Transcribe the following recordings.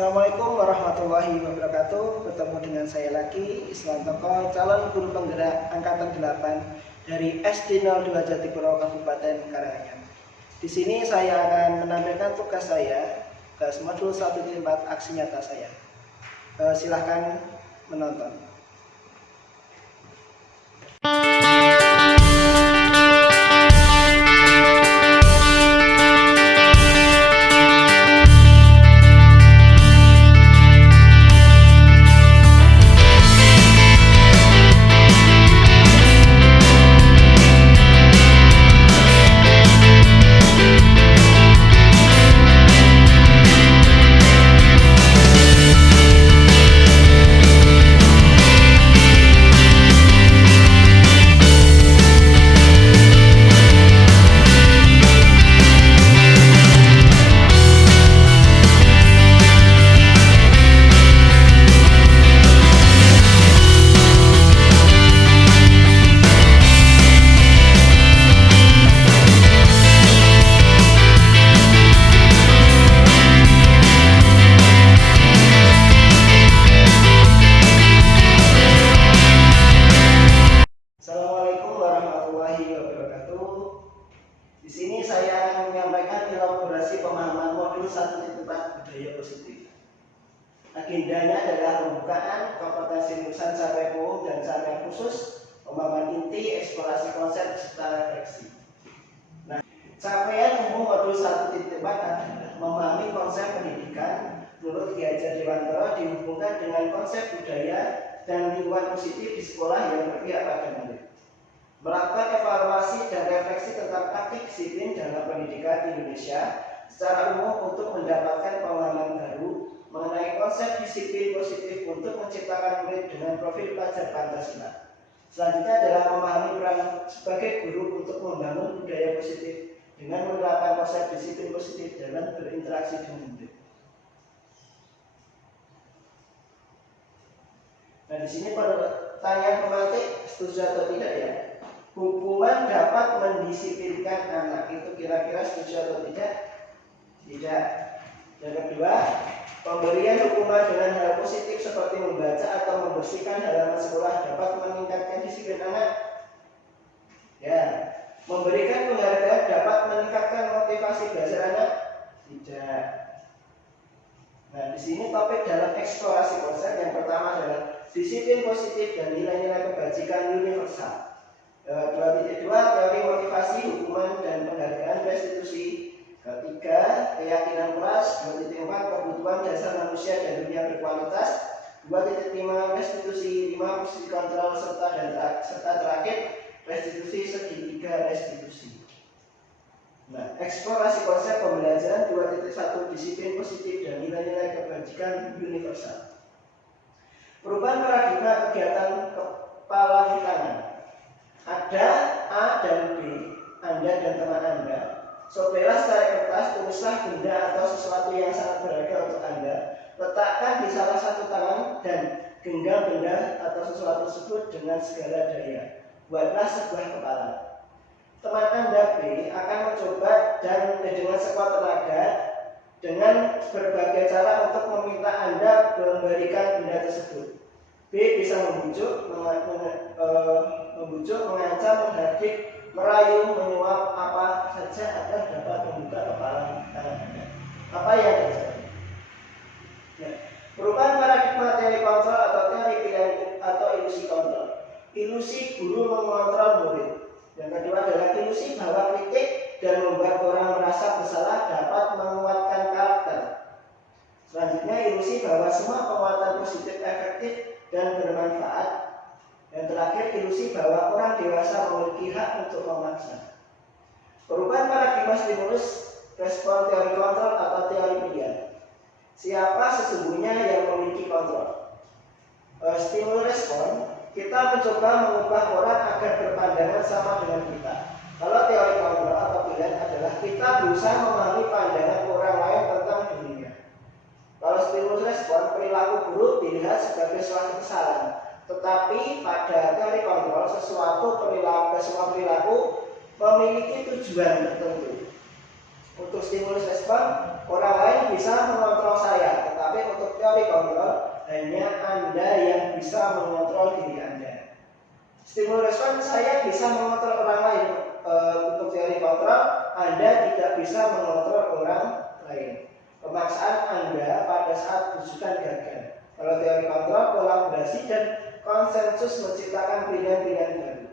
Assalamualaikum warahmatullahi wabarakatuh. Bertemu dengan saya lagi, Iswantoko, calon guru penggerak angkatan 8 dari SD 02 Jatipuro Kabupaten Karanganyar. Di sini saya akan menampilkan tugas saya, tugas modul 1.4 aksi nyata saya. Silahkan menonton. Di sini saya akan menyampaikan elaborasi pemahaman modul 1.4 budaya positif. Agendanya adalah pembukaan kompetensi lulusan capaian umum dan capaian khusus, pemahaman inti, eksplorasi konsep serta refleksi. Nah, capaian umum modul 1.4 adalah memahami konsep pendidikan menurut Ki Hajar Dewantara dihubungkan dengan konsep budaya dan lingkungan positif di sekolah yang berpihak pada murid. Melakukan evaluasi dan refleksi tentang praktik disiplin dalam pendidikan di Indonesia secara umum untuk mendapatkan pemahaman baru mengenai konsep disiplin positif untuk menciptakan murid dengan profil pelajar Pancasila. Selanjutnya adalah memahami peran sebagai guru untuk membangun budaya positif dengan menerapkan konsep disiplin positif dalam berinteraksi dengan murid. Nah, di sini pertanyaan pemantik, setuju atau tidak ya? Hukuman dapat mendisiplinkan anak, itu kira-kira setuju atau tidak? Tidak. Yang kedua, pemberian hukuman dengan hal positif seperti membaca atau membersihkan halaman sekolah dapat meningkatkan disiplin anak. Ya. Memberikan penghargaan dapat meningkatkan motivasi belajar anak? Tidak. Nah, di sini topik dalam eksplorasi konsep yang pertama adalah disiplin positif dan nilai-nilai kebajikan universal. 2.2 teori motivasi, hukuman dan penghargaan restitusi. Ketiga, keyakinan kelas. 2.4 kebutuhan dasar manusia dan dunia berkualitas. 2.5 restitusi. 5 posisi kontrol serta terakhir restitusi segitiga restitusi. Nah, eksplorasi konsep pembelajaran 2.1 disiplin positif dan nilai-nilai kebajikan universal. Perubahan paradigma kegiatan kepala tangan. Ada A dan B, Anda dan teman Anda. Sobeklah secara kertas, tulislah benda atau sesuatu yang sangat berharga untuk Anda. Letakkan di salah satu tangan dan genggam benda atau sesuatu tersebut dengan segala daya. Buatlah sebuah kepala. Teman Anda B akan mencoba dan dengan sekuat tenaga dengan berbagai cara untuk meminta Anda memberikan benda tersebut. B bisa membujuk, mengancam, menghardik, merayu, menyuap, apa saja agar dapat membuka kepala tangan Anda. Apa yang terjadi? Nah, perubahan paradigma teori kontrol atau teori pilihan atau ilusi kontrol. Ilusi guru mengontrol murid. Yang kedua adalah ilusi bahwa kritik dan membuat orang merasa bersalah dapat menguatkan karakter. Selanjutnya ilusi bahwa semua penguatan positif efektif dan bermanfaat. Yang terakhir ilusi bahwa orang dewasa memiliki hak untuk memaksa. Perubahan paradigma stimulus respon teori kontrol atau teori pilihan. Siapa sesungguhnya yang memiliki kontrol? Stimulus respon, kita mencoba mengubah orang agar berpandangan sama dengan kita. Kalau teori kontrol atau pilihan adalah kita berusaha memahami pandangan orang lain tentang dirinya. Kalau stimulus respon, perilaku buruk dilihat sebagai suatu kesalahan. Tetapi pada teori kontrol, semua perilaku memiliki tujuan tertentu. Untuk stimulus respon, orang lain bisa mengontrol saya, tetapi Tetapi untuk teori kontrol, hanya Anda yang bisa mengontrol diri Anda. Stimulus respon, saya bisa mengontrol orang lain. Untuk teori kontrol, Anda tidak bisa mengontrol orang lain. Pemaksaan Anda pada saat rujukan gagal. Kalau teori kontrol, kolaborasi dan konsensus menciptakan pilihan-pilihan baru.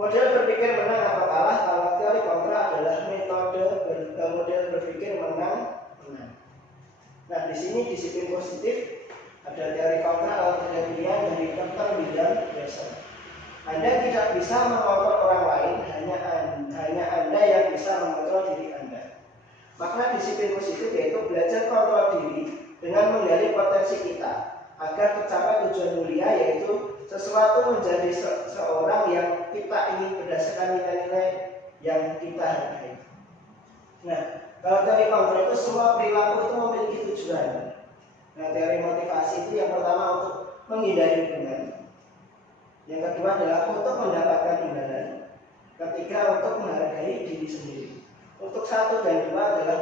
Model berpikir menang atau kalah. Kalau teori kontrol adalah metode model berpikir menang. Nah, di sini disiplin positif ada teori kontrol, ada pilihan dari Dr. William Jackson. Anda tidak bisa mengontrol orang lain, hanya Anda yang bisa mengontrol diri Anda. Makna disiplin positif yaitu belajar kontrol diri dengan menggali potensi kita agar tercapai tujuan mulia, yaitu sesuatu menjadi seorang yang kita ingin berdasarkan nilai-nilai yang kita hargai. Nah, kalau teori kontrol itu semua perilaku itu memiliki tujuan. Nah, teori motivasi itu yang pertama untuk menghindari hubungan. Yang kedua adalah untuk mendapatkan imbalan. Ketiga untuk menghargai diri sendiri. Untuk 1 dan 2 adalah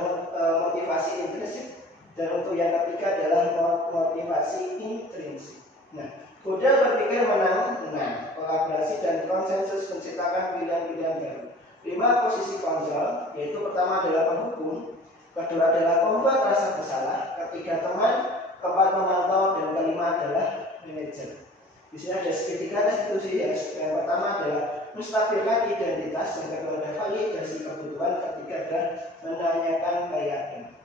motivasi intrinsik, dan untuk yang ketiga adalah motivasi intrinsik. Nah, model berpikir menang, kolaborasi dan konsensus menciptakan pilihan-pilihan baru. 5 posisi kontrol, yaitu pertama adalah penghukum, kedua adalah pembuat rasa bersalah, ketiga teman, keempat memantau, dan kelima adalah manajer. Di sini ada segitiga restitusi. Yang pertama adalah menstabilkan identitas, yang kedua adalah validasi kebutuhan, ketiga adalah menanyakan keyakinan.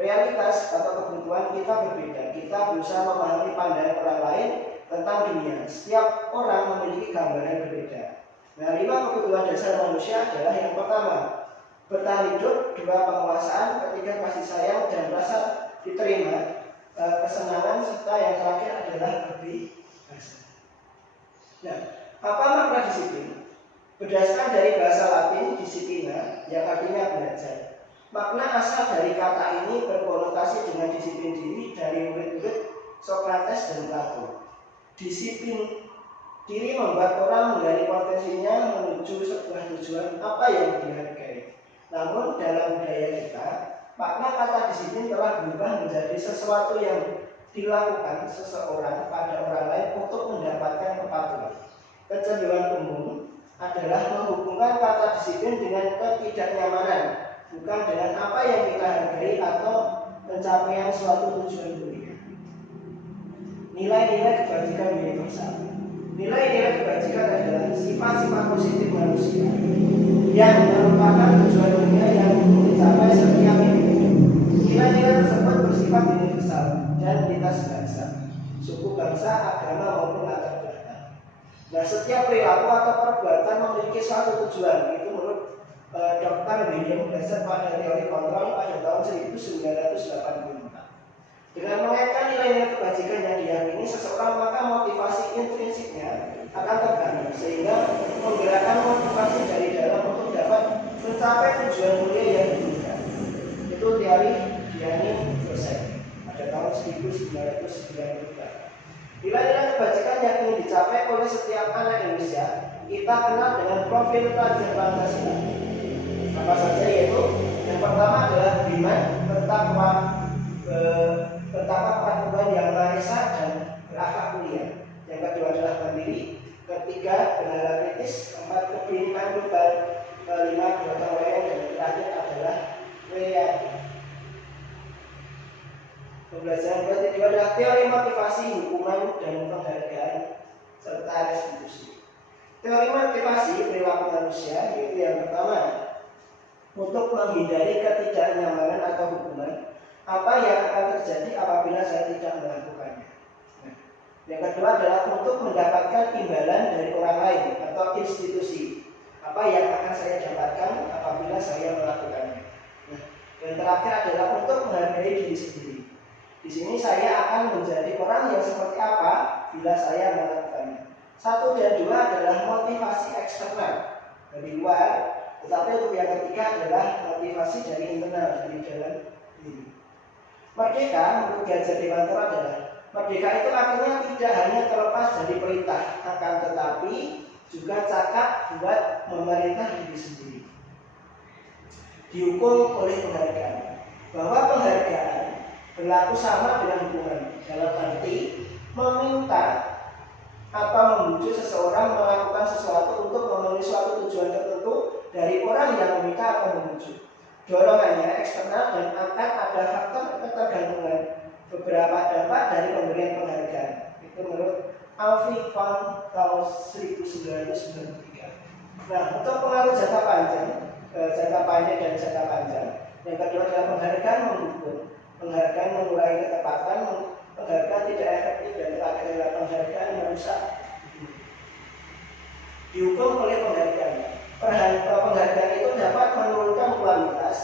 Realitas atau kebutuhan kita berbeda. Kita berusaha memahami pandangan orang lain tentang dunia. Setiap orang memiliki gambaran berbeda. Nah, 5 kebutuhan dasar manusia adalah yang pertama, bertahan hidup, 2 penguasaan, ketiga kasih sayang dan rasa diterima, kesenangan, serta yang terakhir adalah lebih. Nah, apa makna disiplin? Berdasarkan dari bahasa Latin disiplina yang artinya belajar. Makna asal dari kata ini berkonotasi dengan disiplin diri dari murid-murid Socrates dan Plato. Disiplin diri membuat orang menggali potensinya menuju sebuah tujuan apa yang dihargai. Namun dalam budaya kita, makna kata disiplin telah berubah menjadi sesuatu yang dilakukan seseorang pada orang lain untuk mendapatkan kepatuhan. Kecenderungan umum adalah menghubungkan kata disiplin dengan ketidaknyamanan, bukan dengan apa yang kita hargai atau pencapaian suatu tujuan mulia. Nilai-nilai kebajikan universal. Nilai-nilai kebajikan adalah sifat-sifat positif manusia yang merupakan tujuan mulia yang dicapai setiap individu. Nilai-nilai tersebut bersifat universal dan lintas bangsa, suku bangsa, agama maupun latar belakang. Nah, setiap perilaku atau perbuatan memiliki suatu tujuan. Itu menurut Dr. William Jackson pada teori kontrol pada tahun 1984. Dengan mengaitkan nilai-nilai kebajikan yang diyakini seseorang, maka motivasi intrinsiknya akan terbangun sehingga menggerakkan motivasi dari dalam untuk dapat mencapai tujuan mulia yang diinginkan. Itu teori Gianni Rosetti pada tahun 1994. Nilai-nilai kebajikan yang ingin dicapai oleh setiap anak Indonesia kita kenal dengan profil pelajar Pancasila. Apa saja, yaitu yang pertama adalah beriman, bertakwa, kepatuhan yang Maha Esa dan berakhlak mulia. Yang kedua adalah mandiri, ketiga bernalar kritis, keempat kebinekaan global, kelima gotong royong, dan terakhir adalah loyalty. Pembelajaran kedua adalah teori motivasi, hukuman, dan penghargaan serta restitusi. Teori motivasi perilaku manusia yaitu yang pertama, untuk menghindari ketidaknyamanan atau hukuman. Apa yang akan terjadi apabila saya tidak melakukannya? Nah, yang kedua adalah untuk mendapatkan imbalan dari orang lain atau institusi. Apa yang akan saya dapatkan apabila saya melakukannya? Nah, yang terakhir adalah untuk menghargai diri sendiri. Di sini saya akan menjadi orang yang seperti apa bila saya melakukannya. 1 dan 2 adalah motivasi eksternal dari luar, tetapi untuk yang ketiga adalah motivasi dari internal, dari dalam diri. Merdeka menurut Gajah Dewantara adalah merdeka itu artinya tidak hanya terlepas dari perintah, akan tetapi juga cakap buat memerintah diri sendiri. Dihukum oleh penghargaan, bahwa penghargaan berlaku sama dengan hukuman, dalam arti meminta atau membujuk seseorang melakukan sesuatu untuk memenuhi suatu tujuan tertentu dari orang yang meminta atau membujuk. Dorongannya eksternal dan akan ada faktor ketergantungan beberapa dampak dari pemberian penghargaan. Itu menurut Alfie von tahun 1993. Nah, untuk pengaruh jangka panjang, jangka pendek dan jangka panjang, yang kedua adalah penghargaan mengukur. Penghargaan mengurangi ketepatan, penghargaan tidak efektif, dan terakhir adalah penghargaan merusak dihukum oleh penghargaan. Penghargaan itu dapat menurunkan kualitas,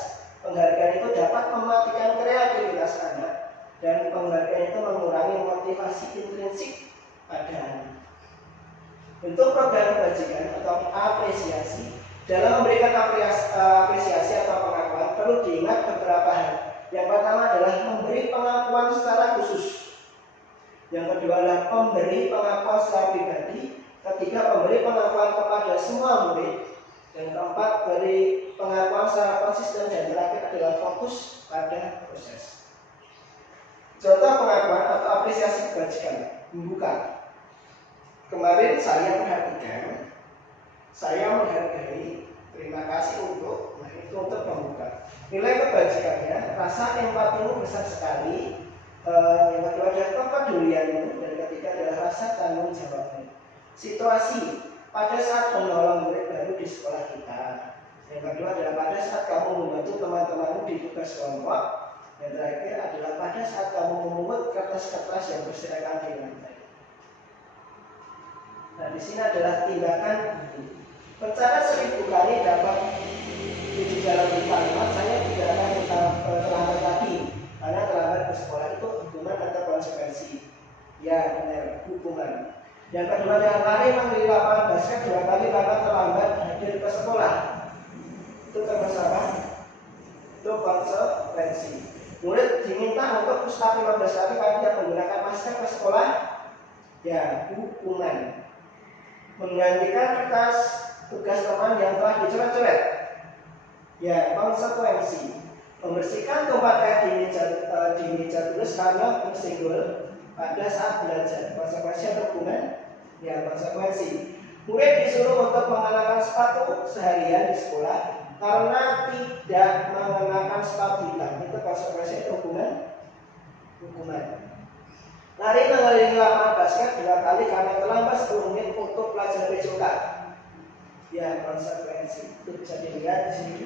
penghargaan itu dapat mematikan kreativitas anak, dan penghargaan itu mengurangi motivasi intrinsik pada anak. Bentuk program kebajikan atau apresiasi, dalam memberikan apresiasi atau pengakuan perlu diingat beberapa hal. Yang pertama adalah memberi pengakuan secara khusus. Yang kedua adalah memberi pengakuan secara pribadi. Ketiga, memberi pengakuan kepada semua murid. Dan keempat, beri pengakuan secara konsisten. Dan terakhir adalah fokus pada proses. Contoh pengakuan atau apresiasi kebajikan. Membuka. Kemarin saya perhatikan, saya menghargai, terima kasih untuk, nah itu untuk membuka. Nilai kebajikannya, rasa empatimu besar sekali. Yang kedua adalah kepedulianmu, dan ketiga adalah rasa tanggung jawabmu. Situasi, pada saat menolong murid baru di sekolah kita. Yang kedua adalah pada saat kamu membantu teman-temanmu di tugas kelompok. Yang terakhir adalah pada saat kamu memungut kertas-kertas yang berserakan di lantai. Nah, di sini adalah tindakan budi. Mencatat 1000 kali dapat 7 dalam kalimat. Saya tidak akan terlambat lagi, karena terlambat ke sekolah itu hukuman atau konsekuensi. Ya, benar, hukuman. Yang kedua adalah lari mengambil lapangan basket 2 kali karena terlambat hadir ke sekolah. Itu termasuk apa? Itu konsekuensi. Murid diminta untuk push-up 15 kali karena tidak menggunakan masker ke sekolah. Ya, hukuman. Menggantikan kertas tugas teman yang telah dicoret-coret. Ya, konsekuensi. Membersihkan tempat kayak di meja tulis karena bersenggol pada saat belajar. Konsekuensi atau hukuman? Ya, konsekuensi. Murid disuruh untuk mengenakan sepatu seharian di sekolah karena tidak mengenakan sepatu hitam. Itu konsekuensi atau hukuman? Hukuman. Lari mengelilingi lapangan basket 2 kali karena terlambat 10 menit untuk pelajaran BCOK. Ya, konsekuensi. Itu bisa dilihat di sini.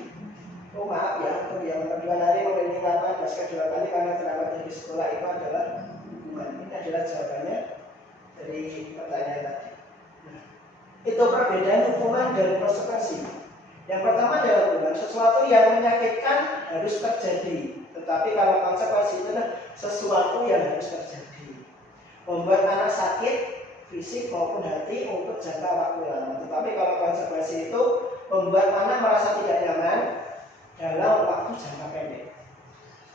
Oh maaf ya, yang kedua lari mengelilingi lapangan basket 2 kali karena terlambat dari sekolah itu adalah hukuman. Ini adalah jawabannya dari pertanyaan tadi. Nah, itu perbedaan hukuman dan konsekuensi. Yang pertama adalah hukuman, sesuatu yang menyakitkan harus terjadi. Tetapi kalau konsekuensi itu adalah sesuatu yang harus terjadi. Membuat anak sakit, fisik maupun hati untuk jangka waktu lama. Tetapi kalau konsekuensi itu membuat anak merasa tidak nyaman dalam waktu jangka pendek.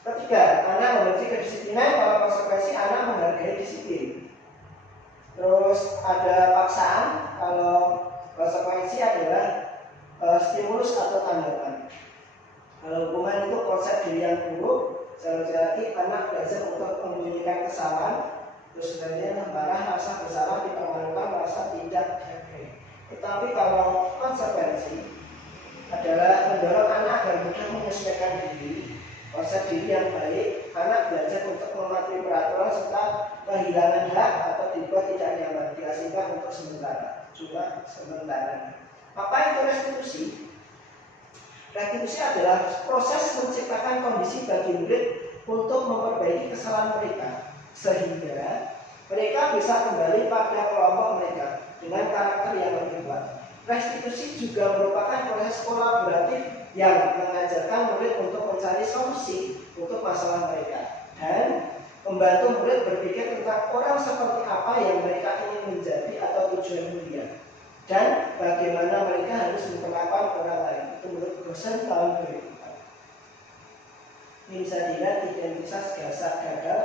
Ketiga, anak membenci kedisiplinan. Kalau konsekuensi anak menghargai disiplin. Terus ada paksaan. Kalau konsekuensi adalah stimulus atau tanggapan. Kalau hukuman itu konsep diri yang buruk. Sekali lagi anak belajar untuk menyembunyikan kesalahan. Terus sebenarnya marah, rasa bersalah dipermalukan, merasa tidak dihargai. Tetapi kalau konsekuensi adalah mendorong anak agar mudah menyesuaikan diri, konsep diri yang baik, anak belajar untuk mematuhi peraturan serta kehilangan hak atau dibuat tidak nyaman, diasingkan untuk sementara, cuma sementara. Apa itu restitusi? Restitusi adalah proses menciptakan kondisi bagi murid untuk memperbaiki kesalahan mereka, sehingga mereka bisa kembali pada kelompok mereka dengan karakter yang lebih kuat. Restitusi juga merupakan proses kolaboratif yang mengajarkan murid untuk mencari solusi untuk masalah mereka dan membantu murid berpikir tentang orang seperti apa yang mereka ingin menjadi atau tujuan mulia dan bagaimana mereka harus memperlakukan orang lain. Itu menurut dosen tahun 2004. Ini bisa dilihat identitas gagal.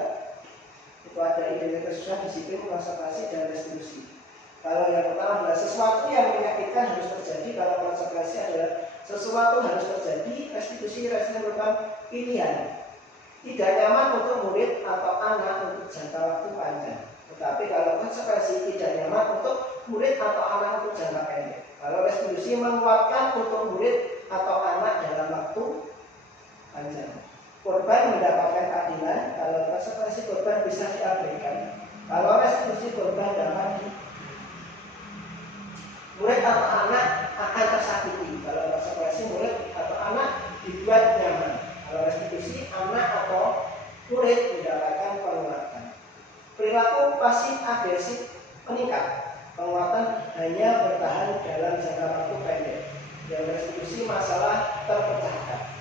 Itu ada identitas susah, disiplin, konsentrasi, dan restitusi. Kalau yang pertama adalah sesuatu yang menyakitkan harus terjadi. Kalau konsekuensi adalah sesuatu harus terjadi. Restitusi merupakan pilihan. tidak nyaman untuk murid atau anak untuk jangka waktu panjang. Tetapi kalau konsekuensi tidak nyaman untuk murid atau anak untuk jangka pendek. Kalau restitusi menguatkan untuk murid atau anak dalam waktu panjang. Korban mendapatkan keadilan kalau konsekuensi korban bisa diabaikan. Kalau restitusi korban dapat murid atau anak akan tersakiti. Kalau konsekuensi murid atau anak dibuat nyaman. Kalau restitusi anak atau murid mendapatkan penguatan. Perilaku pasif agresif meningkat. Penguatan hanya bertahan dalam jangka waktu pendek. Yang restitusi masalah terpecahkan.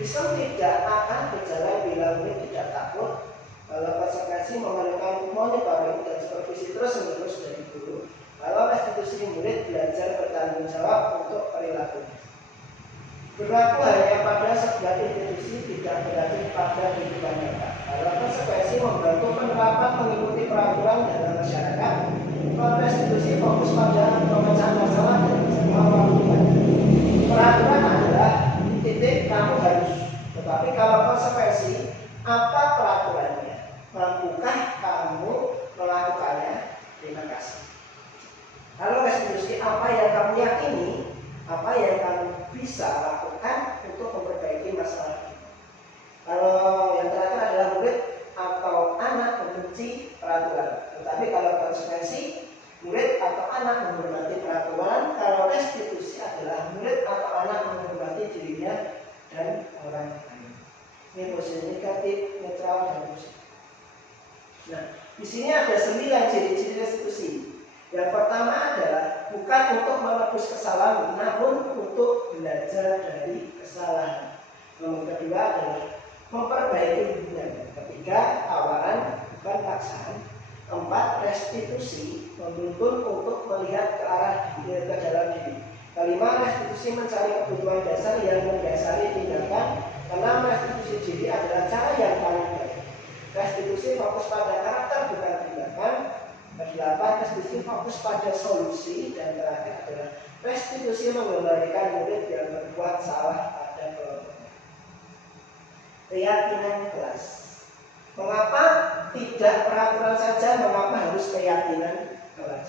Sistem tidak akan berjalan bila murid tidak takut. Kalau konsekuensi memerlukan monitoring dan supervisi terus-menerus dari guru. Kalau restitusi murid belajar bertanggung jawab untuk perilakunya. Berlaku hanya pada sebuah institusi, tidak berarti pada kehidupan nyata. Kalau konsekuensi membantu penerapan mengikuti peraturan dalam masyarakat. Kalau restitusi fokus pada pemecahan masalah dan semua peraturan. Peraturan adalah titik kamu harus. Tetapi kalau konsekuensi, apa peraturannya? Mampukah kamu melakukannya? Terima kasih. Kalau restitusi, apa yang kamu yakini, apa yang kamu bisa lakukan untuk memperbaiki masalah ini. Kalau yang terakhir adalah murid atau anak membenci peraturan. Tetapi kalau konsekuensi, murid atau anak menghormati peraturan. Kalau restitusi adalah murid atau anak menghormati dirinya dan orang lain. Ini posisi negatif, netral, dan positif. Nah, di sini ada 9 ciri-ciri restitusi. Yang pertama adalah bukan untuk menebus kesalahan, namun untuk belajar dari kesalahan. Yang kedua adalah memperbaiki hubungan. Ketiga, tawaran bukan paksaan. Keempat, restitusi menuntun untuk melihat ke arah ke dalam diri. Kelima, restitusi mencari kebutuhan dasar yang mendasari tindakan. Keenam, restitusi diri adalah cara yang paling baik. Restitusi fokus pada karakter bukan tindakan. Kedelapan, restitusi fokus pada solusi. Dan terakhir adalah restitusi mengembalikan murid yang berbuat salah pada kelompoknya. Keyakinan kelas. Mengapa tidak peraturan saja? Mengapa harus keyakinan kelas?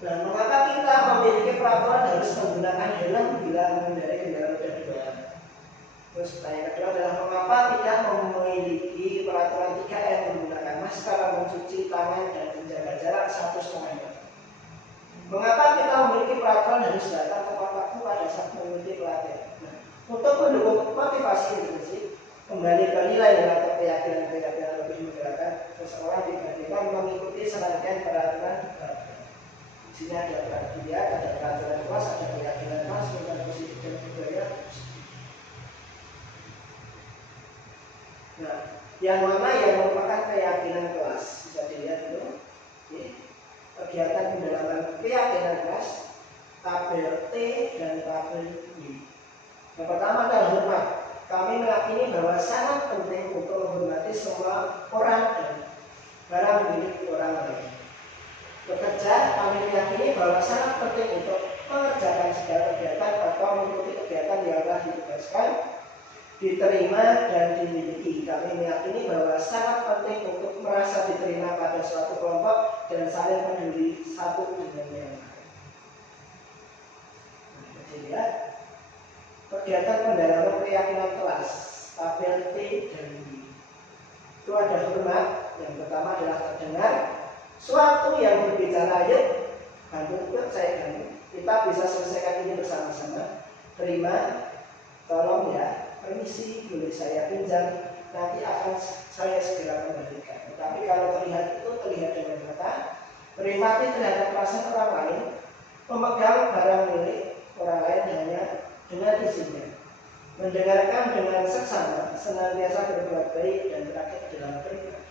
Nah, mengapa kita memiliki peraturan harus menggunakan helm bila mengendarai kendaraan roda 2? Terus pertanyaan kedua adalah mengapa tidak memiliki peraturan 3M menggunakan masker, mencuci tangan, dan menjaga jarak 1,5 meter? Mengapa kita memiliki peraturan harus datang tepat waktu pada saat mengikuti pelatihan? Nah, untuk mendukung motivasi intrinsi, kembali ke nilai atau keyakinan lebih menggerakkan seseorang dibandingkan mengikuti serangkaian peraturan. Di sini ada peraturan, ada peraturan kelas, ada keyakinan kelas, dan positif dan budaya. Nah, yang mana yang merupakan keyakinan kelas? Bisa dilihat dulu. Kegiatan pendalaman keyakinan kelas, tabel T dan tabel Y. Yang pertama adalah hormat. Kami meyakini bahwa sangat penting untuk menghormati semua orang dan barang milik orang lain. Bekerja, kami meyakini bahwa sangat penting untuk mengerjakan segala kegiatan atau mengikuti kegiatan yang telah ditugaskan, diterima dan dimiliki. Kami meyakini bahwa sangat penting untuk merasa diterima pada suatu kelompok dan saling peduli satu dengan yang lain. Jadi ya, kegiatan pendalaman keyakinan kelas, tabel T dan Y. Itu ada hormat. Yang pertama adalah terdengar. Suatu yang berbicara, yuk bantu saya bantu. Kita bisa selesaikan ini bersama-sama. Terima, tolong ya, permisi, boleh saya pinjam, nanti akan saya segera kembalikan. Tapi kalau terlihat dengan mata, berempati terhadap perasaan orang lain, memegang barang milik orang lain hanya dengan izinnya, mendengarkan dengan seksama, senantiasa berbuat baik dan terakhir dalam perilaku.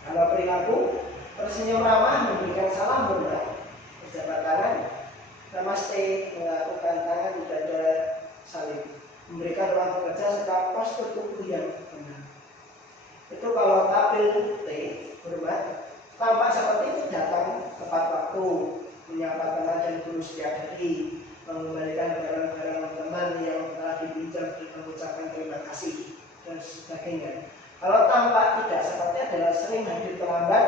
Kalau perilaku, tersenyum ramah, memberikan salam hormat, berjabat tangan, namaste, melakukan tangan di dada saling, memberikan ruang kerja serta postur tubuh yang benar. Itu kalau tabel T, hormat, tampak seperti itu datang tepat waktu, menyapa teman dan guru setiap hari, mengembalikan barang-barang teman yang telah dipinjam dan mengucapkan terima kasih, dan sebagainya. Kalau tampak tidak seperti adalah sering hadir terlambat,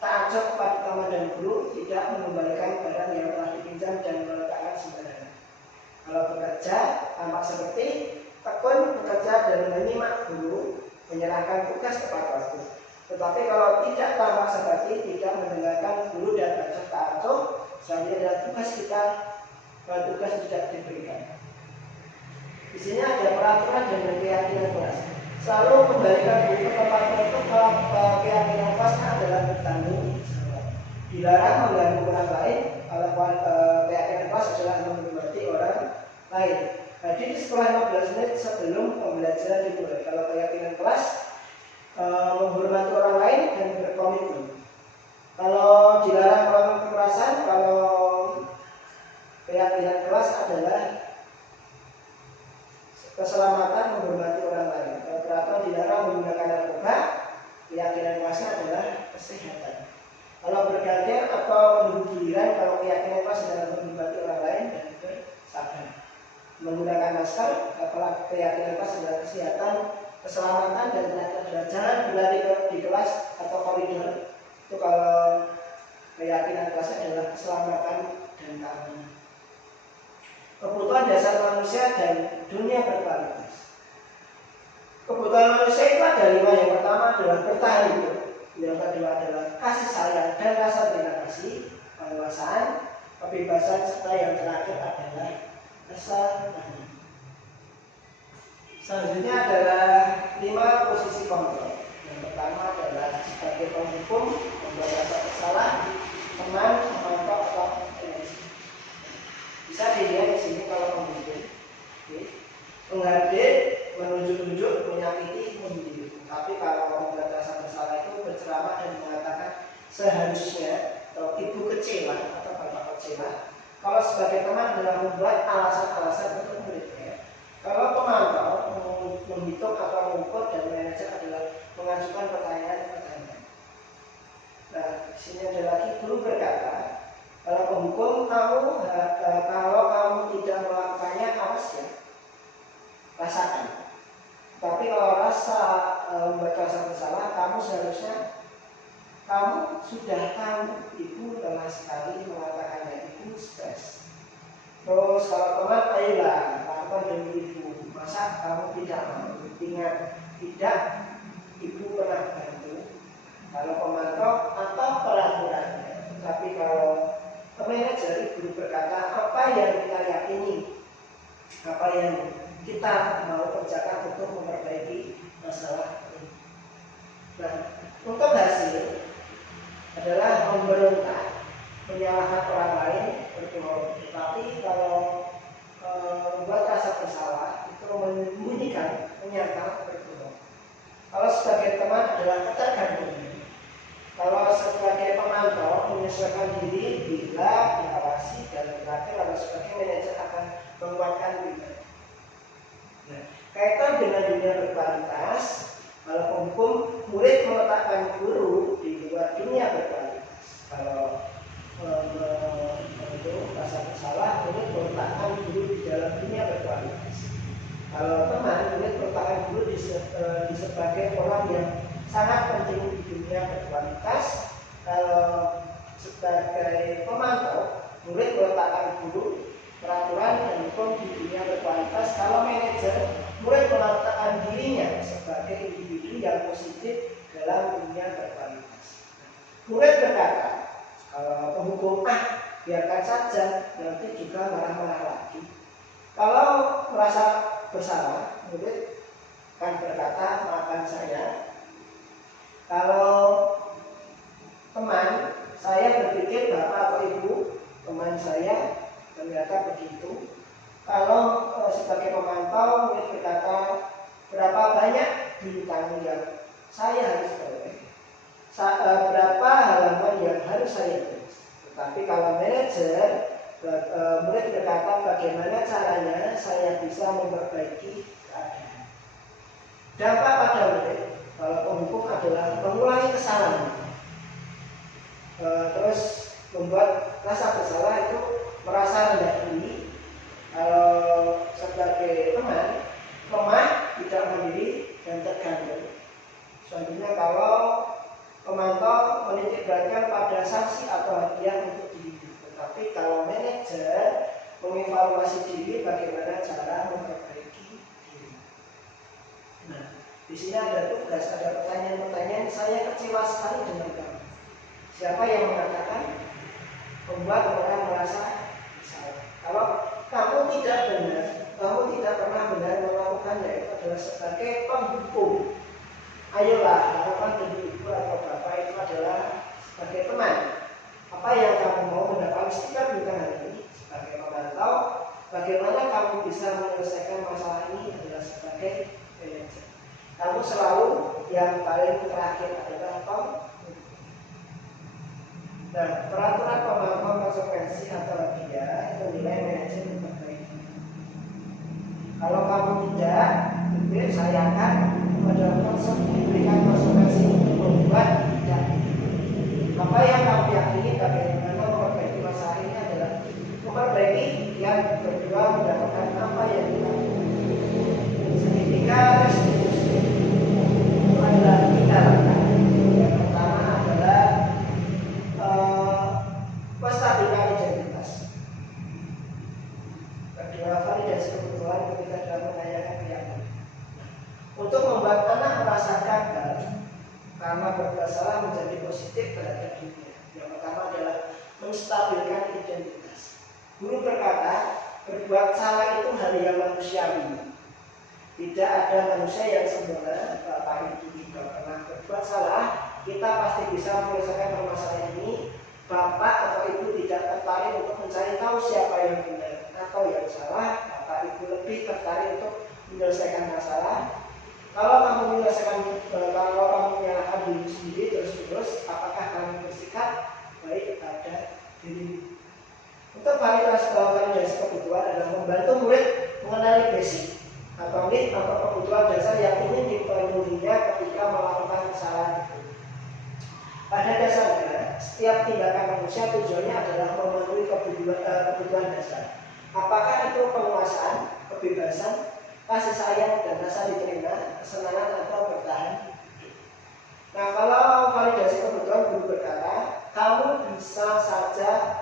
ta'ajub kepada teman dan guru, tidak mengembalikan barang yang telah dipinjam dan meletakkan sembarangan. Kalau bekerja tampak seperti tekun bekerja dan menyimak guru, menyerahkan tugas tepat waktu. Tetapi kalau tidak tampak seperti tidak mendengarkan guru dan belajar ta'ajub, selanjutnya adalah tugas kita, tugas tidak diberikan. Di sini ada peraturan dan keyakinan kelas. Selalu kembalikan buku ke tempatnya itu kalau keyakinan kelas adalah bertanggung jawab. Dilarang mengganggu orang lain kalau keyakinan kelas adalah menghormati orang lain. Jadi di sekolah 15 menit sebelum pembelajaran dimulai. Kalau keyakinan kelas menghormati orang lain dan berkomitmen. Kalau dilarang melakukan kekerasan, kalau keyakinan kelas adalah keselamatan menghormati orang lain. Kalau peraturan dilarang menggunakan narkoba, keyakinan kelasnya adalah kesehatan. Kalau bergantian atau menunggu giliran, kalau keyakinan kelas adalah menghormati orang lain dan bersabar. Menggunakan masker, kalau keyakinan kelas adalah kesehatan, keselamatan dan jangan berlari di kelas atau koridor. Itu kalau keyakinan kelasnya adalah keselamatan dan keamanan. Kebutuhan dasar manusia dan dunia berkualitas. Kebutuhan manusia itu ada 5. Yang pertama adalah bertahan hidup, yang kedua adalah kasih sayang dan rasa terima kasih, penguasaan, kebebasan, serta yang terakhir adalah kesenangan. Selanjutnya adalah 5 posisi kontrol. Yang pertama adalah sebagai penghukum, membuat rasa bersalah, teman, memantau atau bisa dilihat di sini kalau penghukum, menghadir, menunjuk-nunjuk, menyakiti, membunuh. Tapi kalau membuat rasa bersalah itu berceramah dan mengatakan seharusnya, atau ibu kecewa atau bapak kecewa. Kalau sebagai teman adalah membuat alasan-alasan untuk muridnya. Kalau pemantau menghitung atau mengukur dan manajer adalah mengajukan pertanyaan-pertanyaan. Nah, di sini ada lagi guru berkata, kalau penghukum kalau kamu tidak melakukannya, awas ya, rasakan. Tapi kalau membuat rasa bersalah, kamu seharusnya kamu sudah tahu ibu lelah sekali mengatakannya, ibu stres. Terus kalau teman, ayolah lakukan demi ibu. Masa kamu tidak mau? Ingat, tidak, ibu pernah bantu. Kalau pemantau atau peraturannya. Tapi kalau manajer, guru berkata apa yang kita yakini, apa yang kita mau kerjakan untuk memperbaiki masalah ini. Nah, untuk hasil adalah memberontak, menyalahkan orang lain, berbohong. Tetapi kalau membuat rasa bersalah itu menyembunyikan, menyangkal, berbohong. Kalau sebagai teman adalah ketergantungan. Kalau sebagai pemantau menyesuaikan diri bila diawasi, dan terakhir kalau sebagai manajer akan menguatkan diri. Nah, kaitan dengan dunia berkualitas, kalau penghukum murid meletakkan guru di luar dunia berkualitas. Kalau itu rasa bersalah, murid meletakkan guru di dalam dunia berkualitas. Kalau teman, murid meletakkan guru di sebagai orang yang sangat penting di dunia berkualitas. Kalau sebagai pemantau, murid meletakkan guru, peraturan dan hukum di dunia berkualitas. Kalau manajer, murid meletakkan dirinya sebagai individu yang positif dalam dunia berkualitas. Murid berkata, kalau penghukum biarkan saja, nanti juga marah-marah lagi. Kalau merasa bersalah, murid akan berkata, maafkan saya. Kalau teman, saya berpikir bapak atau ibu teman saya ternyata begitu. Kalau sebagai pemantau, murid berkata, berapa banyak bintang yang saya harus bayar, berapa halaman yang harus saya tulis. Tetapi kalau manajer, murid berkata, bagaimana caranya saya bisa memperbaiki keadaan. Dampak pada murid, kalau penghukum adalah mengulangi kesalahan, terus membuat rasa bersalah itu merasa rendah diri. Kalau sebagai teman, lemah, tidak mandiri, dan tergantung. Selanjutnya kalau pemantau menitik beratkan pada sanksi atau hadiah untuk diri. Tetapi kalau manajer mengevaluasi diri, bagaimana cara memperbaiki diri. Nah, di sini ada tugas, ada pertanyaan-pertanyaan. Saya kecewa sekali dengan kamu. Siapa yang mengatakan membuat orang merasa salah? Kalau kamu tidak benar, kamu tidak pernah benar melakukannya, itu adalah sebagai penghukum. Ayolah, lakukan demi ibu atau bapak itu adalah sebagai teman. Apa yang kamu mau mendapat sikap bukan hal ini sebagai pemantau. Bagaimana kamu bisa menyelesaikan masalah ini adalah sebagai manajer. Kamu selalu yang paling terakhir adalah penghukum. Nah, peraturan pemantau konsekuensi atau hadiah itu nilai manajer memperbaiki. Kalau kamu tidak, saya akan pada diberikan konsekuensi untuk membuat tidak. Apa yang kamu yakini bagaimana memperbaiki masalah ini adalah memperbaiki yang berdua mendapatkan apa yang kita segitiga restitusi itu adalah tiga langkah. Yang pertama adalah penstabilan identitas. Kedua, validasi kebutuhan ketika dalam menanyakan keyakinan. Untuk membuat anak merasa gagal karena bersalah menjadi positif terhadap dirinya. Yang pertama adalah menstabilkan identitas. Guru berkata, berbuat salah itu hal yang manusiawi. Tidak ada manusia yang sempurna. Bapak Ibu tidak pernah berbuat salah. Kita pasti bisa menyelesaikan permasalahan ini. Bapak atau Ibu tidak tertarik untuk mencari tahu siapa yang benar atau yang salah. Bapak Ibu lebih tertarik untuk menyelesaikan masalah. Kalau kamu menyelesaikan, kalau kamu menyalahkan diri sendiri terus-terus, apakah kamu bersikap baik pada diri? Untuk validasi kebutuhan adalah membantu murid mengenali basic atau need atau kebutuhan dasar yang ingin dipenuhinya ketika melakukan kesalahan itu. Pada dasarnya, setiap tindakan manusia tujuannya adalah memenuhi kebutuhan dasar. Apakah itu penguasaan, kebebasan, kasih sayang, dan rasa diterima, kesenangan atau bertahan. Nah, kalau validasi kebutuhan, guru berkata, kamu bisa saja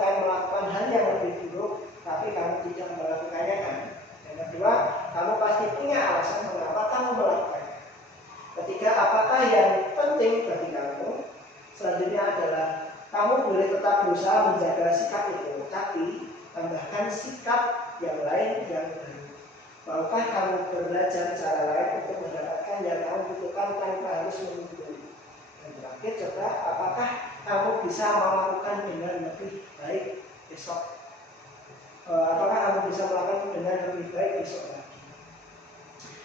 kan melakukan hal yang lebih buruk, tapi kamu tidak melakukannya kan. Yang kedua, kamu pasti punya alasan mengapa kamu melakukannya. Ketiga, apakah yang penting bagi kamu? Selanjutnya adalah kamu boleh tetap berusaha menjaga sikap itu, tapi tambahkan sikap yang lain yang baru. Maukah kamu belajar cara lain untuk mendapatkan yang kamu butuhkan tanpa harus menunggu? Dan terakhir, coba apakah kamu bisa melakukan dengan lebih baik besok? Apakah kamu bisa melakukan dengan lebih baik besok lagi?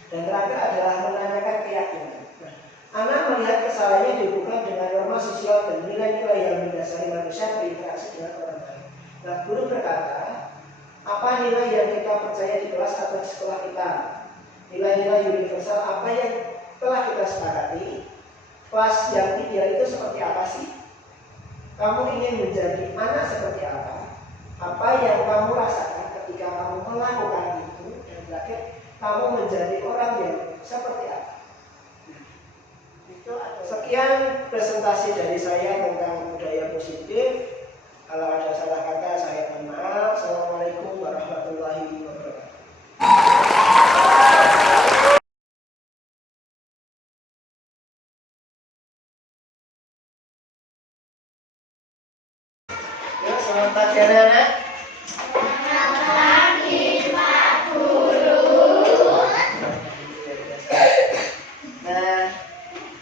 Dan terakhir adalah menanyakan keyakinan. Nah, anak melihat kesalahannya dihubungkan dengan norma sosial dan nilai-nilai yang mendasari manusia berinteraksi dengan orang lain. Nah, guru berkata, apa nilai yang kita percaya di kelas atau di sekolah kita? Nilai-nilai universal apa yang telah kita sepakati? Kelas yang ideal itu seperti apa sih? Kamu ingin menjadi anak seperti apa? Apa yang kamu rasakan ketika kamu melakukan itu? Dan terakhir, kamu menjadi orang yang seperti apa? Sekian presentasi dari saya tentang budaya positif. Kalau ada salah kata, saya mohon maaf. Assalamualaikum warahmatullahi wabarakatuh. Ya, selamat pagi anak-anak. Selamat pagi Pak Guru. Nah,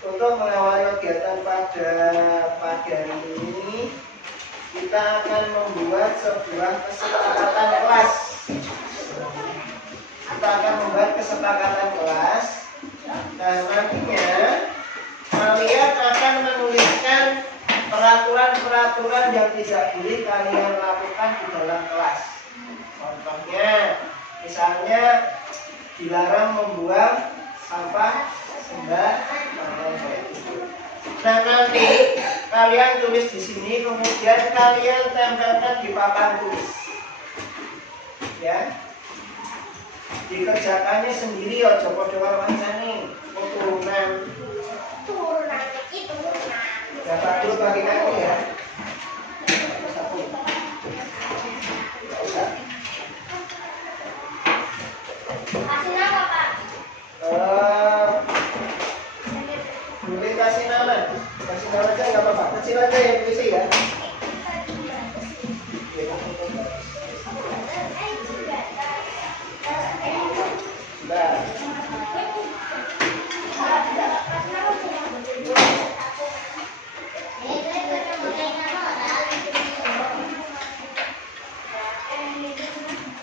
untuk mengawali kegiatan pada pagi hari ini, kita akan membuat sebuah kesepakatan kelas. Kita akan membuat kesepakatan kelas. Nah, nantinya kalian akan menuliskan peraturan-peraturan yang tidak boleh kalian lakukan di dalam kelas. Contohnya, misalnya dilarang membuang sampah sembarangan. Nah, nanti kalian tulis di sini, kemudian kalian tempelkan di papan tulis. Ya. Dikerjakannya sendiri, ojo padha karo kancane. Turunan. Turunan iki turunan. Bapak dulu bagi kaki ya. Satu. Nggak usah. Kasih nama, Pak. Boleh kasih nama aja nggak apa-apa. Kecil aja ya puisi ya. Sudah.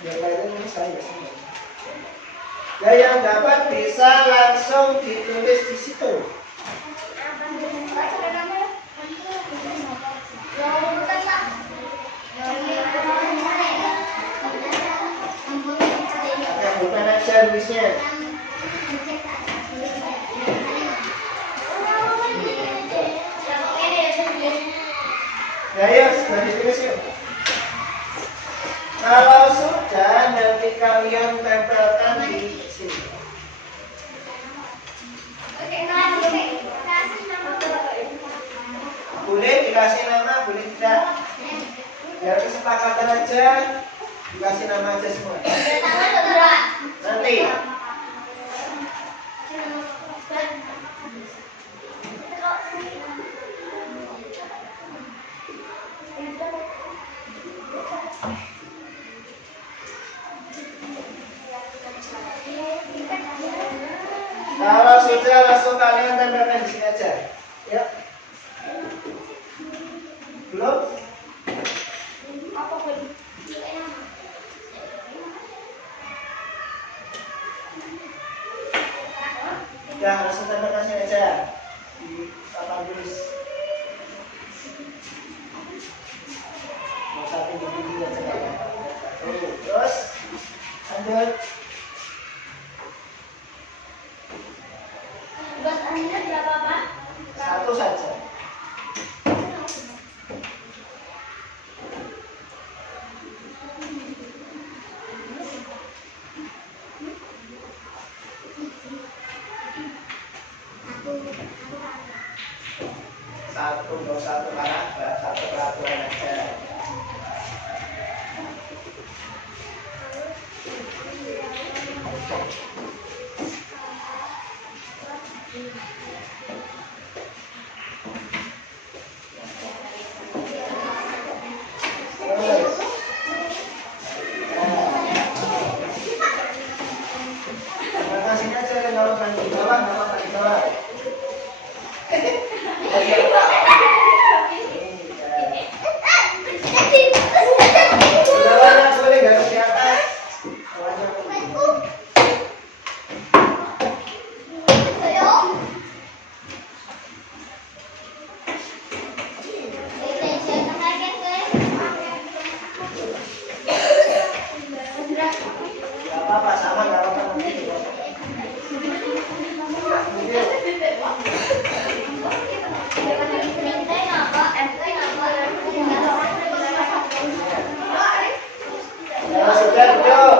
Yang lainnya ini saya semua. Ya yang dapat bisa langsung ditulis di situ. Bukan aja tulisnya. Ya sudah ditulis yuk. Kalau sudah nanti kalian tempelkan di sini. Boleh dikasih nama, boleh tidak. Biar kesepakatan aja, dikasih nama aja semua. Nanti. Kalau sudah langsung kalian tempelkan di sini aja. Ya. Belum? Udah langsung tempelkan sini aja. Di papan tulis. Mau satu di aja. Terus lanjut. Buat Anda berapa, Pak? Satu saja. Satu, dua, satu paragraf, satu peraturan aja. Terus. Terima kasih aja kalau di bawah, nggak apa-apa di bawah. Bawahnya boleh nggak di atas? Bawahnya boleh. Nggak apa-apa, sama nggak apa-apa nanti. Kalau sudah duduk.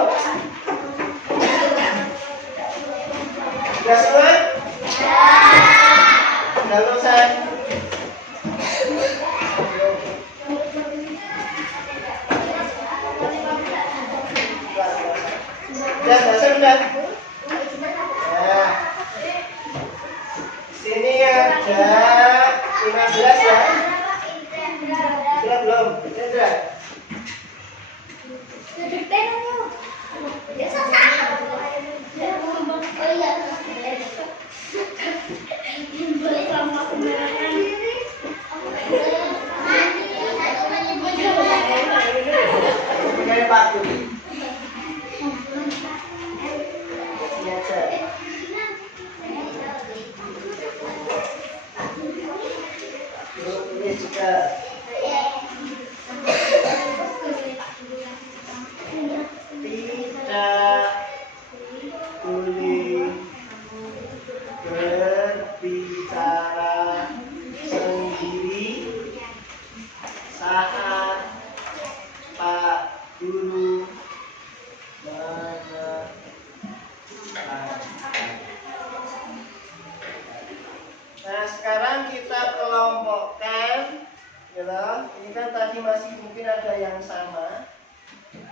Sudah semua? Sudah lulusan? Sudah. Nah, sini ada 15 ya. Sudah belum? Sudah. Punya Pak Budi. Sini aja. Ini juga. Tidak boleh berbicara sendiri saat Pak Guru mengajar. kelompokkan, gitu. Ini kan tadi masih mungkin ada yang sama.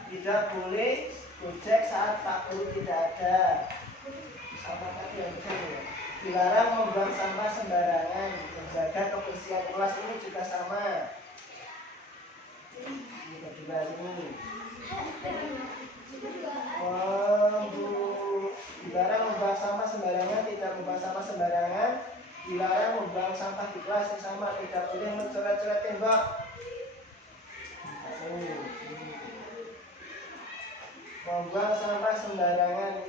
Tidak boleh gojek saat Pak Guru tidak ada. Sama tadi yang ya. Dilarang membuang sampah sembarangan, menjaga kebersihan kelas ini juga sama. Ini kedua ini. Dilarang membuang sampah sembarangan, tidak membuang sampah sembarangan. Dilarang membuang sampah di kelas yang sama, tidak boleh mencoret-coret tembok. Membuang sampah sembarangan,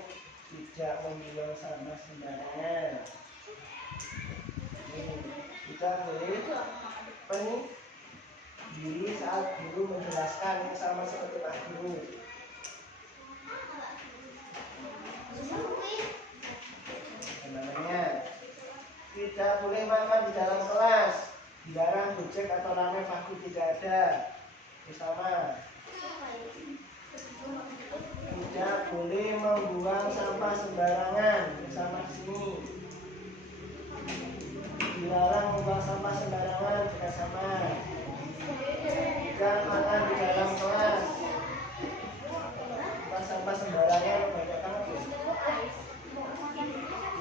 tidak membuang sampah sembarangan. Kita boleh diri saat guru menjelaskan, ini sama seperti Pak Guru. Namanya tidak boleh makan di dalam kelas, dilarang gojek atau rame Pak Guru tidak ada. Ini sama. Tidak boleh membuang sampah sembarangan, sama di sini. Dilarang membuang sampah sembarangan juga sama. Tidak makan di dalam kelas. Membuang sampah sembarangan banyak banget ya.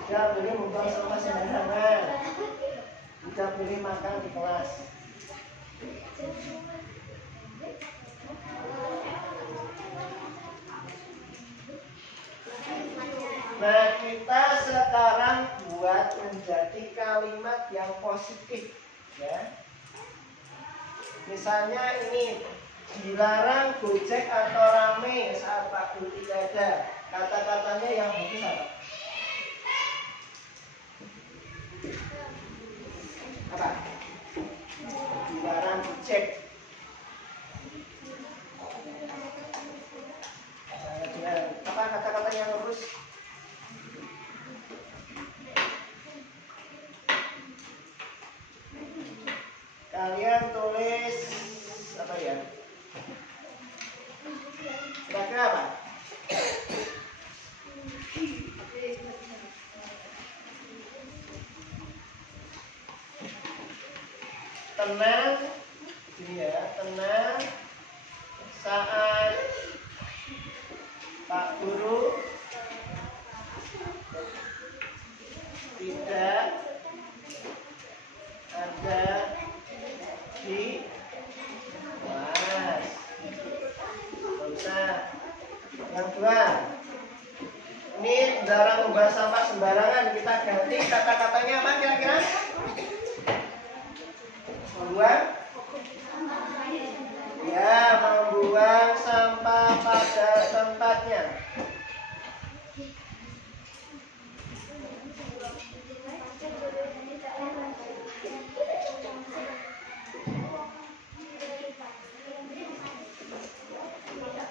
Tidak boleh membuang sampah sembarangan. Tidak boleh makan di kelas. Nah, kita sekarang buat menjadi kalimat yang positif, ya. Misalnya ini, dilarang gojek atau rame saat Pak Guru tidak ada. Kata-katanya yang bagus apa? Apa? Dilarang gojek. Apa kata-kata yang bagus? Kalian tulis apa ya? Kira-kira apa? Tenang, ini ya, tenang saat Pak Guru tidak ada di kelas. Bisa. Yang dua, ini dilarang membuang sampah sembarangan. Kita ganti kata-katanya apa kira-kira? Membuang? Ya, membuang sampah pada tempatnya.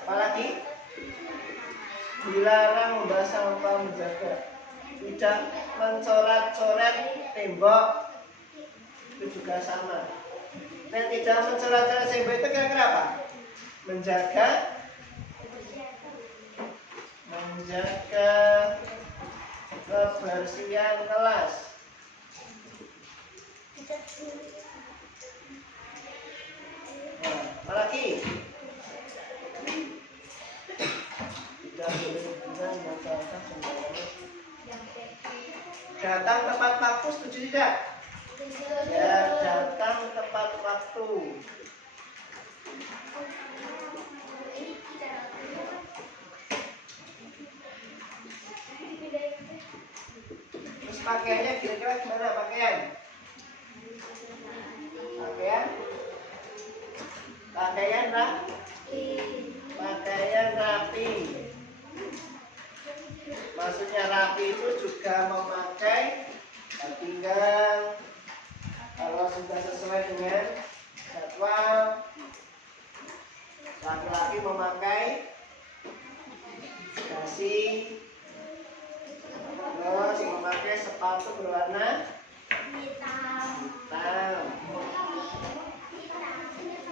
Apalagi dilarang membuang sampah, menjaga, tidak mencoret-coret tembok, itu juga sama. Dan tidak mencoret-coret tembok itu kira-kira apa? Menjaga kebersihan kelas. Nah, apalagi datang tepat waktu, setuju tidak? Ya, datang tepat waktu. Terus pakaiannya kira-kira gimana pakaian? Pakaian rapi. Maksudnya rapi itu juga memakai pinggang. Kalau sudah sesuai dengan jadwal, laki-laki memakai dasi, terus memakai sepatu berwarna hitam.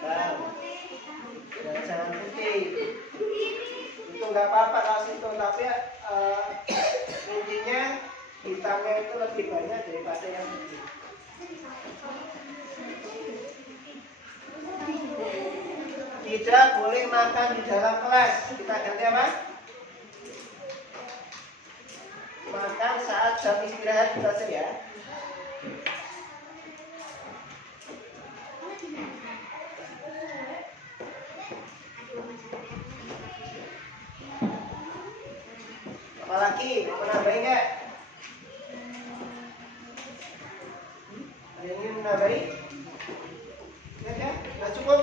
Dan jangan putih. Itu nggak apa-apa kalau itu, tapi intinya hitamnya itu lebih banyak daripada yang putih. tidak boleh makan di dalam kelas. Kita ganti apa? Makan saat jam istirahat saja ya. Apalagi mau nambahin nggak? Ada yang ingin menambahin? Ya, nggak cukup.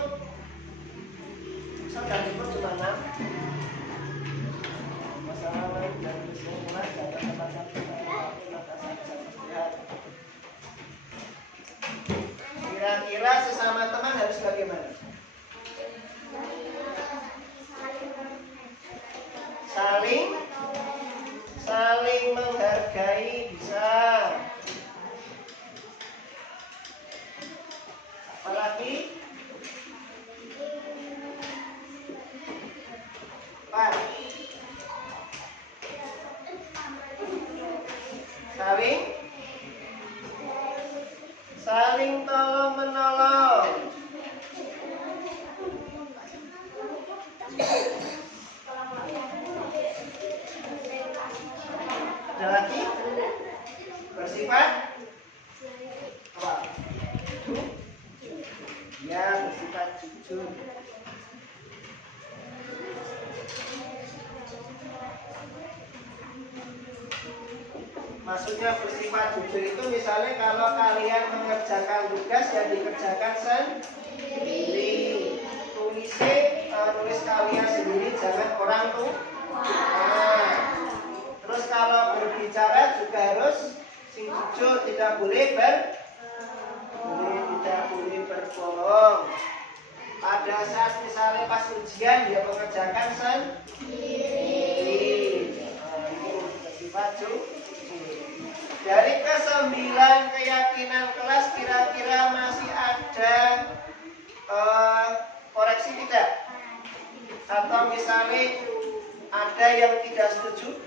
Misal tadi pun cuma 6. Masalah lain dan semua data tempat kira-kira sesama teman harus bagaimana? Saling menghargai bisa. Apalagi? Pak. Saling tolong menolong. Ada lagi? Bersifat apa? Ya, bersifat jujur. Maksudnya bersifat jujur itu misalnya kalau kalian mengerjakan tugas yang dikerjakan sendiri, tulis kalian sendiri, jangan orang tua. Terus kalau berbicara juga harus sing jujur, tidak boleh berbohong. Pada saat misalnya pas ujian dia mengerjakan sendiri. Ini bersifat jujur. Dari ke-9 keyakinan kelas kira-kira masih ada koreksi tidak? Atau misalnya ada yang tidak setuju?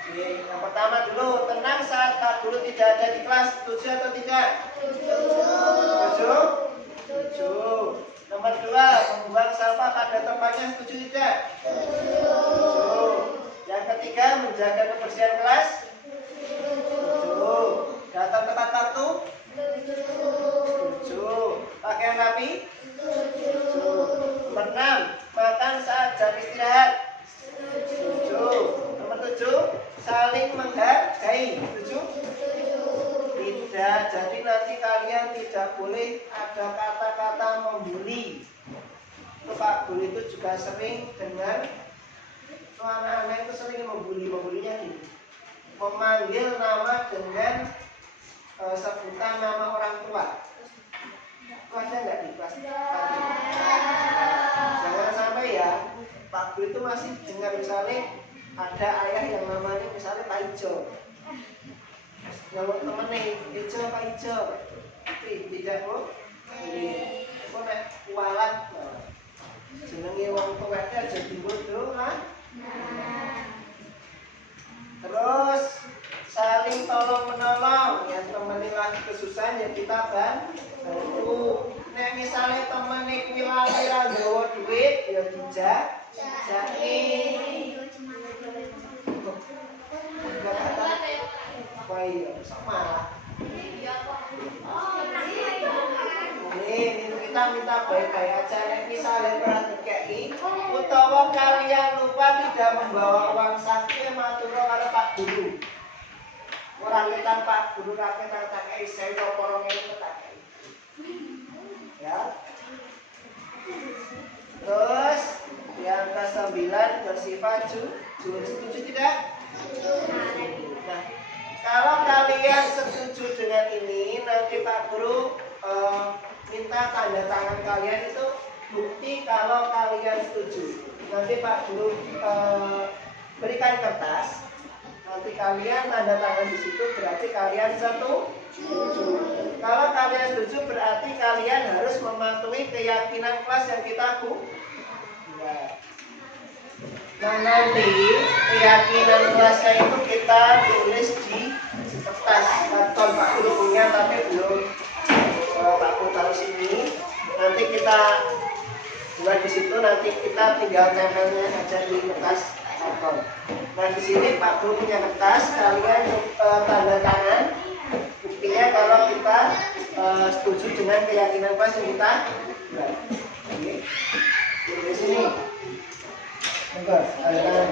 Oke, yang pertama dulu, tenang saat Pak Guru tidak ada di kelas, setuju atau tidak? Setuju? Setuju. Nomor 2, membuang sampah pada tempatnya, setuju tidak? Setuju. Yang ketiga, menjaga kebersihan kelas. Setuju. Datang tepat waktu. Setuju. Pakaian rapi. Setuju. Nomor 6, makan saat jam istirahat. Setuju. Nomor 7, saling menghargai. Setuju? Tidak. Jadi nanti kalian tidak boleh ada kata-kata membuli. Itu Pak Guru itu juga sering dengar. Anak-anak itu sering membulinya gini, memanggil nama dengan sebutan nama orang tua. Itu ada nggak di kelas? Jangan sampai ya, Pak Guru itu masih dengar misalnya ada ayah yang namanya misalnya Pak Ijo. Yang temennya Ijo Pak Ijo, tidak kok. Ini kok nek kualat, jenenge wong tuweke aja dibodoh lah. Terus saling tolong menolong, ya temenin lagi kesusahan ya kita bantu. Nek misalnya temen kuwi lali ra nggawa duit ya dijajaki. Enggak kata apa ya sama. Ini kita minta baik-baik aja. Nek misalnya perhatikan utawa kalian lupa tidak membawa uang saku matur karo Pak Guru. Orang kita Pak Guru kabeh tak kei 1000 porong ini tak kei. Ya. Terus yang ke-9 bersifat jujur. Setuju tidak? Nah, kalau kalian setuju dengan ini, nanti Pak Guru minta tanda tangan kalian itu bukti kalau kalian setuju. Nanti Pak Guru berikan kertas. Nanti kalian tanda tangan di situ berarti kalian setuju. Kalau kalian setuju berarti kalian harus mematuhi keyakinan kelas yang kita buat. Nah nanti keyakinan kelasnya itu kita tulis di kertas karton. Pak Guru punya tapi belum Pak Guru taruh sini. nanti kita buat di situ, nanti kita tinggal tempelnya aja di kertas karton. Nah di sini Pak Guru punya kertas, kalian tanda tangan buktinya kalau kita setuju dengan keyakinan kelas yang kita buat. Oke. Di sini enggak tanda tangan.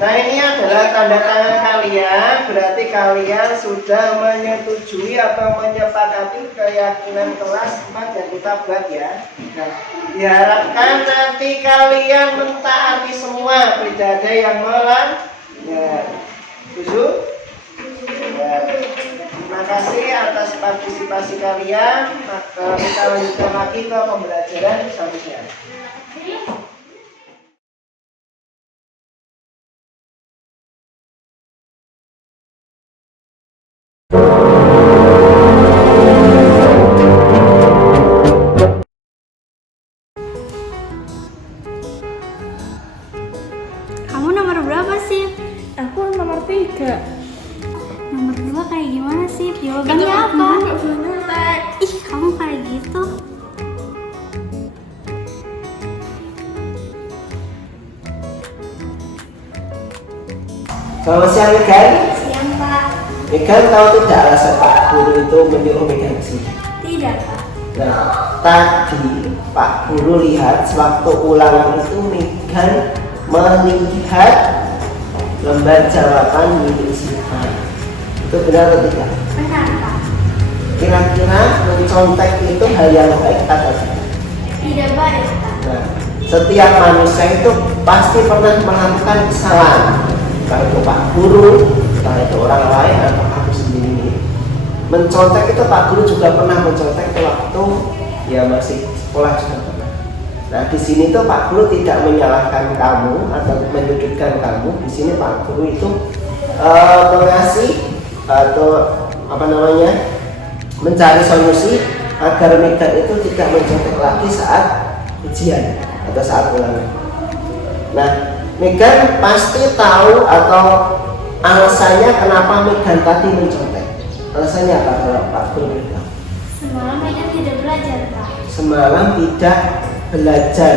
Nah ini adalah tanda tangan kalian, berarti kalian sudah menyetujui atau menyepakati keyakinan kelas 4 yang kita buat ya. Nah, diharapkan nanti kalian mentaati semua, tidak ada yang melanggar. Setuju? Ya. Terima kasih atas partisipasi kalian. Kita lanjutkan lagi ke pembelajaran selanjutnya. Kamu nomor berapa sih? Aku nomor 3. Nomor 2 kayak gimana sih? Jawabannya apa? Ih, kamu kayak gitu. Selamat siang Megan. Siang, Pak. Megan tahu tidak alasan Pak Guru itu menyuruh Megan ke sini? Tidak, Pak. Nah, tadi Pak Guru lihat sewaktu ulangan itu Megan melihat lembar jawaban milik Siva. Itu benar atau tidak? Benar, Pak. Kira-kira mencontek itu hal yang baik atau tidak? Tidak baik, Pak. Nah, setiap manusia itu pasti pernah melakukan kesalahan. Entah itu Pak Guru, entah itu orang lain atau aku sendiri. Mencontek itu Pak Guru juga pernah mencontek waktu ya masih sekolah juga pernah. Nah di sini tuh Pak Guru tidak menyalahkan kamu atau menyudutkan kamu. Di sini Pak Guru itu mengasih atau apa namanya mencari solusi agar Megan itu tidak mencontek lagi saat ujian atau saat ulangan. Nah Megan pasti tahu atau alasannya kenapa Megan tadi mencontek. Alasannya apa kalau Pak Guru bilang? Semalam Megan tidak belajar, Pak. Semalam tidak belajar.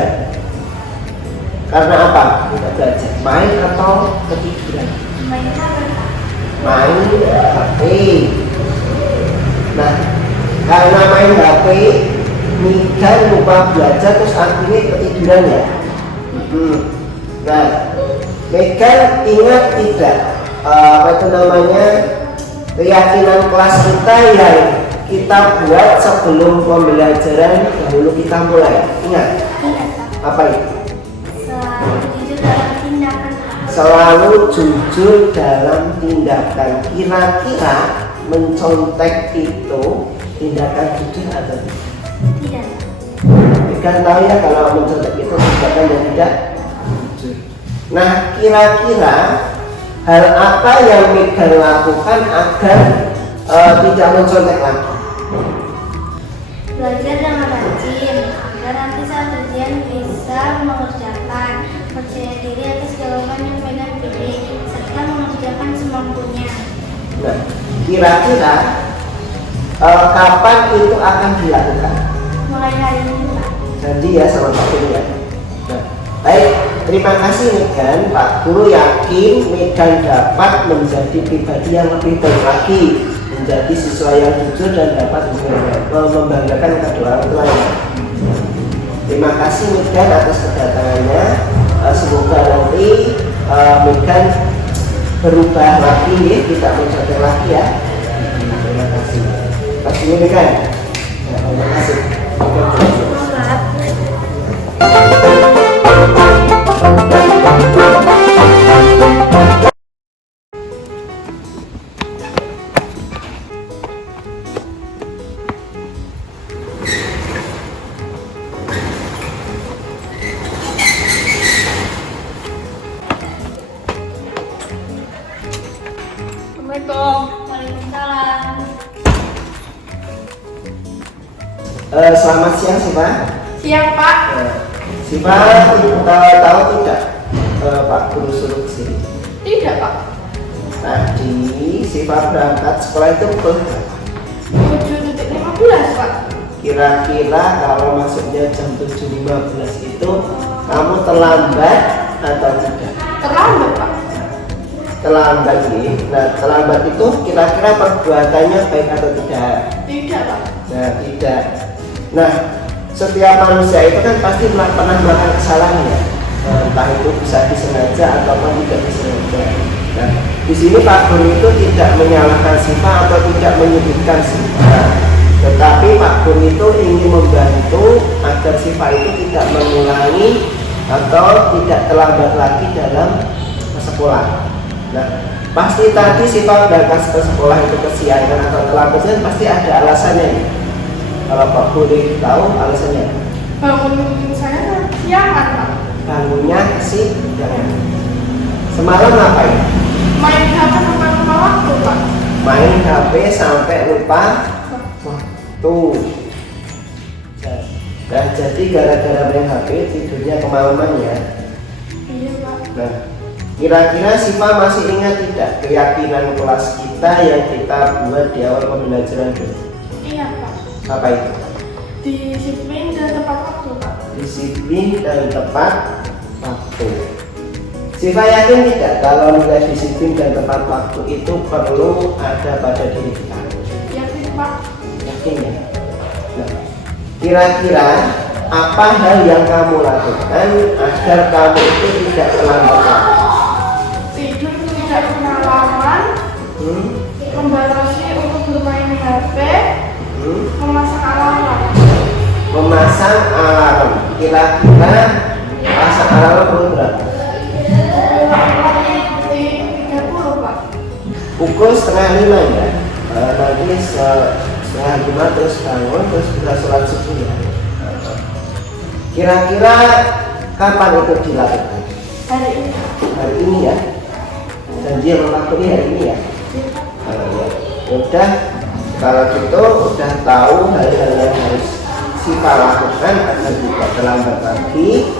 Karena apa? Tidak belajar. Main atau ketiduran? Main apa, Pak? Main HP. Nah, karena main HP, Megan lupa belajar terus akhirnya ketiduran ya. Nah, Megan ingat tidak apa itu namanya keyakinan kelas kita yang kita buat sebelum pembelajaran dahulu kita mulai. Ingat? Ingat, Pak. Apa itu? Selalu jujur dalam tindakan, Pak. Selalu jujur dalam tindakan. Kira-kira mencontek itu tindakan jujur atau tidak? Tidak, Pak. Megan tahu ya kalau mencontek itu tindakan yang tidak jujur. Nah, kira-kira hal apa yang Megan lakukan agar tidak mencontek lagi? Belajar dengan rajin agar nanti saat ujian bisa mengerjakan, percaya diri atas jawaban yang Megan pilih, serta mengerjakan semampunya. Nah, kira-kira kapan itu akan dilakukan? Mulai hari ini, Pak. Janji ya sama Pak Guru ya. Nah, baik, terima kasih Megan. Pak Guru yakin Megan dapat menjadi pribadi yang lebih baik lagi, menjadi siswa yang jujur dan dapat membanggakan kedua orang tuanya. Terima kasih Megan atas kedatangannya. Semoga nanti Megan berubah lagi, tidak mencontek lagi ya. Terima kasih. Kasih Megan. Ya, terima kasih. Assalamualaikum. Waalaikumsalam. Selamat siang Siva. Siang, Pak. Siva tahu tidak Pak Guru suruh kesini? Tidak, Pak. Tadi Siva berangkat sekolah itu pukul berapa? 7.15, Pak. Kira-kira kalau masuknya jam 7.15 itu kamu terlambat atau tidak? Terlambat, Pak. Terlambat nih. Nah, terlambat itu kira-kira perbuatannya baik atau tidak? Tidak, Pak. Nah, tidak. Nah, setiap manusia itu kan pasti pernah melakukan kesalahan ya. Entah itu bisa disengaja ataupun tidak disengaja. Nah, di sini Pak Guru itu tidak menyalahkan Siva atau tidak menyudutkan Siva, tetapi Pak Guru itu ingin membantu agar Siva itu tidak mengulangi atau tidak terlambat lagi dalam sekolah. Nah, pasti tadi Siva berangkat ke sekolah itu kesiangan atau terlambat, pasti ada alasannya nih. Kalau Pak Guru tahu alasannya, Bangun saya siangan, Pak. bangunnya kesiangan. Semalam ngapain? Main HP sampai lupa waktu, Pak. Main HP sampai lupa waktu. Nah, jadi gara-gara main HP tidurnya kemalaman ya. Iya, Pak. Nah, kira-kira Siva masih ingat tidak keyakinan kelas kita yang kita buat di awal pembelajaran dulu? Iya, Pak. Apa itu? Disiplin dan tepat waktu, Pak. Disiplin dan tepat waktu. Siva yakin tidak kalau nilai disiplin dan tepat waktu itu perlu ada pada diri kita? Yakin, Pak. Yakin ya? Nah, kira-kira apa hal yang kamu lakukan agar kamu itu tidak terlambat lagi? Tidur tidak pengalaman, membatasi untuk bermain HP, memasang alarm. Memasang alarm. Kira-kira pasang alarm perlu berapa? 30, Pak. Pukul 4:30 ya. Nanti setengah 5 terus bangun terus bisa sholat subuh ya. Kira-kira kapan itu dilakukan? Hari ini. Hari ini ya. Dan dia melakukannya hari ini ya. Ya. Udah, kalau gitu udah tahu hal-hal yang harus Siva lakukan agar tidak terlambat lagi.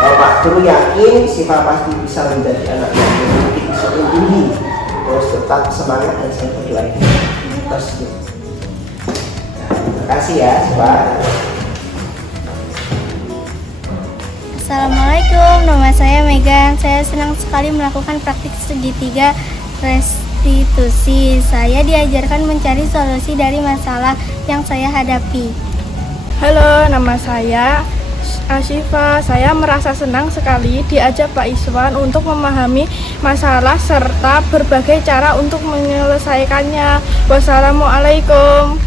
Pak Guru yakin Siva pasti bisa menjadi anak yang memiliki disiplin tinggi, terus tetap semangat dan selalu berdoa. Terus, terima kasih ya Siva. Assalamualaikum, nama saya Megan. Saya senang sekali melakukan praktik segitiga restitusi. Saya diajarkan mencari solusi dari masalah yang saya hadapi. Halo, nama saya Asyifa. Saya merasa senang sekali diajak Pak Iswan untuk memahami masalah serta berbagai cara untuk menyelesaikannya. Wassalamualaikum.